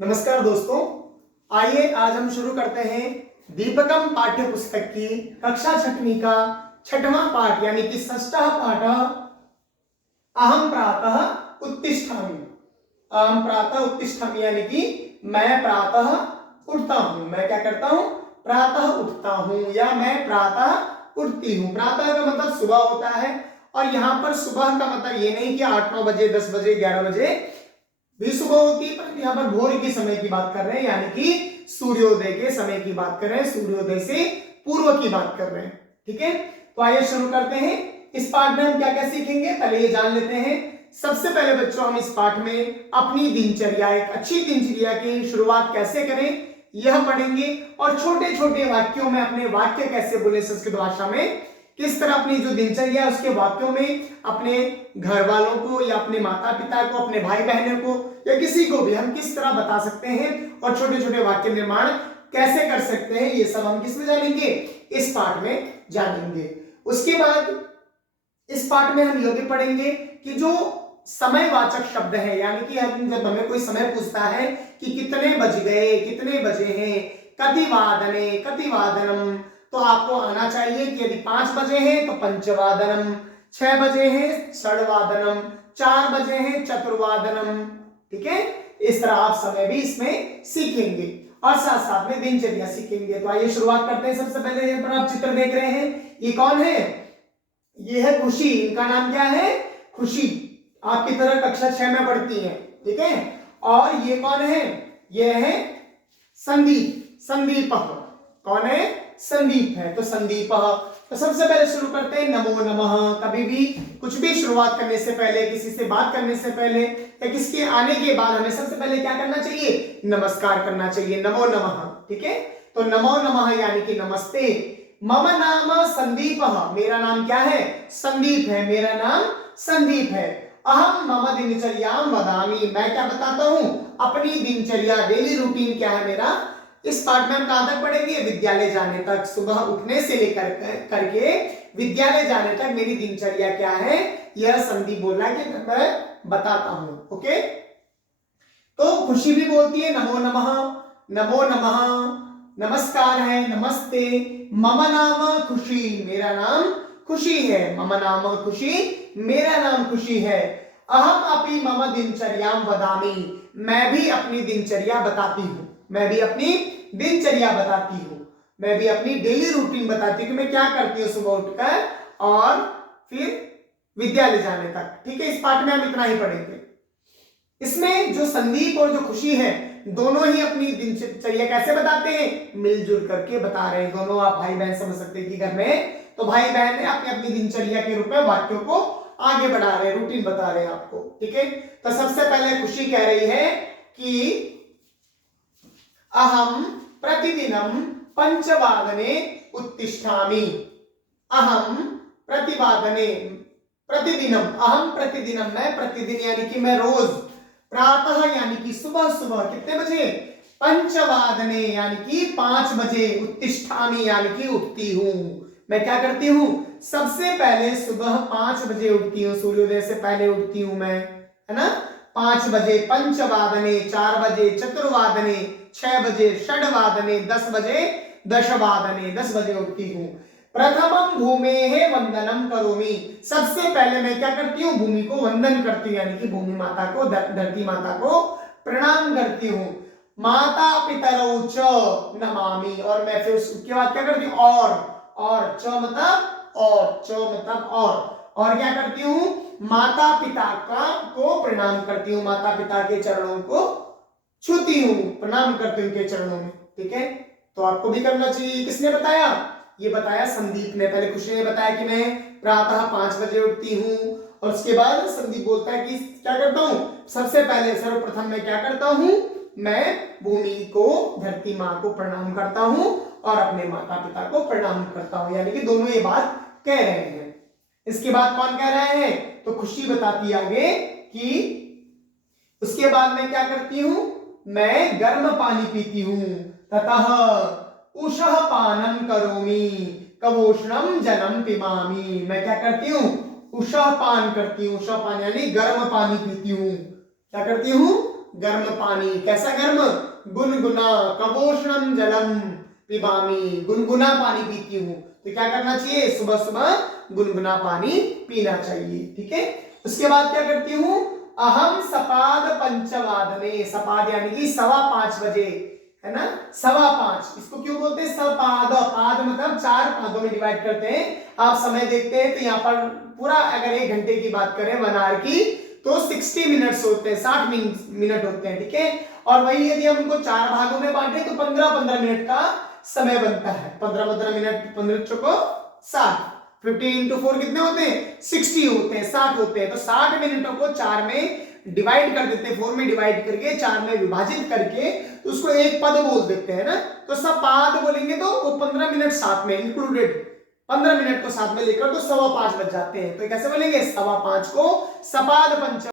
नमस्कार दोस्तों, आइए आज हम शुरू करते हैं दीपकम पाठ्य पुस्तक की कक्षा छठवीं का छठवां पाठ यानी कि षष्ठः पाठ अहम प्रातः उत्तिष्ठामि। अहम प्रातः उत्तिष्ठामि यानी कि मैं प्रातः उठता हूं। मैं क्या करता हूं? प्रातः उठता हूं या मैं प्रातः उठती हूं। प्रातः का मतलब सुबह होता है और यहां पर सुबह का मतलब ये नहीं कि 8-9 बजे, 10 बजे, 11 बजे भी सुबह होती है, पर यहाँ पर भोर के समय की बात कर रहे हैं यानी कि सूर्योदय के समय की बात कर रहे हैं, सूर्योदय से पूर्व की बात कर रहे हैं। ठीक है, तो आइए शुरू करते हैं। इस पाठ में हम क्या क्या सीखेंगे पहले ये जान लेते हैं। सबसे पहले बच्चों हम इस पाठ में अपनी दिनचर्या, एक अच्छी दिनचर्या की शुरुआत कैसे करें यह पढ़ेंगे और छोटे छोटे वाक्यों में अपने वाक्य कैसे बोले संस्कृत भाषा में, किस तरह अपनी जो दिनचर्या है उसके वाक्यों में अपने घर वालों को या अपने माता पिता को, अपने भाई बहनों को या किसी को भी हम किस तरह बता सकते हैं और छोटे छोटे वाक्य निर्माण कैसे कर सकते हैं, ये सब हम किसमें जानेंगे? इस पाठ में जानेंगे। उसके बाद इस पाठ में हम यह भी पढ़ेंगे कि जो समयवाचक शब्द है यानी कि हम जब हमें कोई समय पूछता है कि कितने बज गए, कितने बजे हैं, कतिवादने, कतिवादनम, तो आपको आना चाहिए कि यदि 5 बजे हैं तो पंचवादनम, 6 बजे हैं षडवादनम, 4 बजे हैं चतुर्वादनम। ठीक है, इस तरह आप समय भी इसमें सीखेंगे और साथ साथ में दिनचर्या सीखेंगे। तो आइए शुरुआत करते हैं। सबसे पहले यहाँ पर आप चित्र देख रहे हैं, ये कौन है? ये है खुशी। इनका नाम क्या है? खुशी। आपकी तरह कक्षा 6 में पढ़ती है। ठीक है, और ये कौन है? ये है संदीप। संदीप कौन है? संदीप है। तो संदीप। तो सबसे पहले शुरू करते हैं नमो नमः। कभी भी कुछ भी शुरुआत करने से पहले, किसी से बात करने से पहले या किसके आने के बाद हमें सबसे पहले क्या करना चाहिए? नमस्कार करना चाहिए, नमो नमः। ठीक है, तो नमो नमः यानी कि नमस्ते। मम नाम संदीप। मेरा नाम क्या है? संदीप है, मेरा नाम संदीप है। अहम मम दिनचर्याम वदामि। मैं क्या बताता हूं? अपनी दिनचर्या, डेली रूटीन क्या है मेरा। इस पाठ में हम कहां तक पढ़ेंगे? विद्यालय जाने तक। सुबह उठने से लेकर करके विद्यालय जाने तक मेरी दिनचर्या क्या है, यह संदीप बोल रहा है कि मैं बताता हूं। ओके, तो खुशी भी बोलती है नमो नमः, नमो नमः, नमस्कार है, नमस्ते। मम नाम खुशी। मेरा नाम खुशी है। मम नाम खुशी, मेरा नाम खुशी है। अहम अपनी मम दिनचर्याम वदामि। मैं भी अपनी दिनचर्या बताती हूं। मैं भी अपनी दिनचर्या बताती हूं। मैं भी अपनी डेली रूटीन बताती हूं कि मैं क्या करती हूं सुबह उठकर और फिर विद्यालय जाने तक। ठीक है, इस पाठ में हम इतना ही पढ़ेंगे। इसमें जो संदीप और जो खुशी है दोनों ही अपनी दिनचर्या कैसे बताते हैं? मिलजुल करके बता रहे हैं। दोनों आप भाई बहन समझ सकते हैं कि घर में तो भाई बहन ने अपनी अपनी दिनचर्या के रूप में वाक्यों को आगे बढ़ा रहे हैं, रूटीन बता रहे हैं आपको। ठीक है, तो सबसे पहले खुशी कह रही है कि अहम प्रतिदिनम पंचवादने उत्तिष्ठामि। अहम प्रतिवादने, प्रतिदिनम, अहम प्रतिदिनम, मैं प्रतिदिन यानी कि मैं रोज, प्रातः यानी कि सुबह सुबह, कितने बजे? पंचवादने यानी कि 5 बजे, उत्तिष्ठामि यानी कि उठती हूं। मैं क्या करती हूं? सबसे पहले सुबह 5 बजे उठती हूं, सूर्योदय से पहले उठती हूं मैं, है ना। 5 बजे, पंचवादने 4 बजे, चतुर्वादने 6 बजे, षडवादने 10 बजे, दशवादने 10 बजे उठती हूं। प्रथमम भूमेः वंदनम करोमि। सबसे पहले मैं क्या करती हूँ? भूमि को वंदन करती हूँ यानी कि भूमि माता को, धरती माता को प्रणाम करती हूँ। माता पितरौ च नमामि। और मैं फिर उसके बाद क्या करती हूँ? और च मतलब और, च मतलब और क्या करती हूँ? माता पिता को प्रणाम करती हूँ। माता पिता के चरणों को छूती हूँ, प्रणाम करती हूँ उनके चरणों में। ठीक है, तो आपको भी करना चाहिए। किसने बताया? ये बताया संदीप ने। पहले खुशी ने बताया कि मैं प्रातः 5 बजे उठती हूँ और उसके बाद संदीप बोलता है कि क्या करता हूँ? सबसे पहले सर्वप्रथम मैं क्या करता हूँ? मैं भूमि को, धरती माँ को प्रणाम करता हूँ और अपने माता पिता को प्रणाम करता हूँ, यानी कि दोनों ये बात कह रहे हैं। इसके बाद कौन कह रहे हैं? तो खुशी बताती आगे कि उसके बाद मैं क्या करती हूँ? मैं गर्म पानी पीती हूँ। ततः उषः पानम करोमि कवोष्णम जलम पिबामि। मैं क्या करती हूँ? उषः पान करती हूँ। उषः पान यानी गर्म पानी पीती हूँ। क्या करती हूँ? गर्म पानी। कैसा गर्म? गुनगुना। कवोष्णम जलम पिबामी, गुनगुना पानी पीती हूँ। तो क्या करना चाहिए? सुबह सुबह गुनगुना पानी पीना चाहिए। ठीक है। उसके बाद क्या करती हूँ? अहम सपाद पंचवादने, सपाद यानी कि 5:15 बजे, है ना, 5:15। इसको क्यों बोलते हैं? सपाद, पाद मतलब 4 पादों में डिवाइड करते हैं। आप समय देखते हैं तो यहाँ पर पूरा अगर 1 घंटे की बात करें 1 आवर की, तो 60 मिनट्स होते हैं, 60 मिनट होते हैं। ठीक है। और वही यदि हम उनको 4 भागों में बांटे तो 15-15 मिनट का समय बनता है। 15-15 मिनट, 15 चौको 60, 15 इंटू 4 कितने होते हैं? 60 होते हैं, 60 होते हैं। तो 60 मिनटों को 4 में डिवाइड कर देते हैं, 4 में डिवाइड करके 4 में विभाजित करके तो उसको एक पद बोल देते हैं ना। तो सपाद बोलेंगे तो वो 15 मिनट साथ में इंक्लूडेड, 15 मिनट को साथ में लेकर तो 5:15 बज जाते हैं। तो कैसे बोलेंगे? 5:15 को सपाद पंच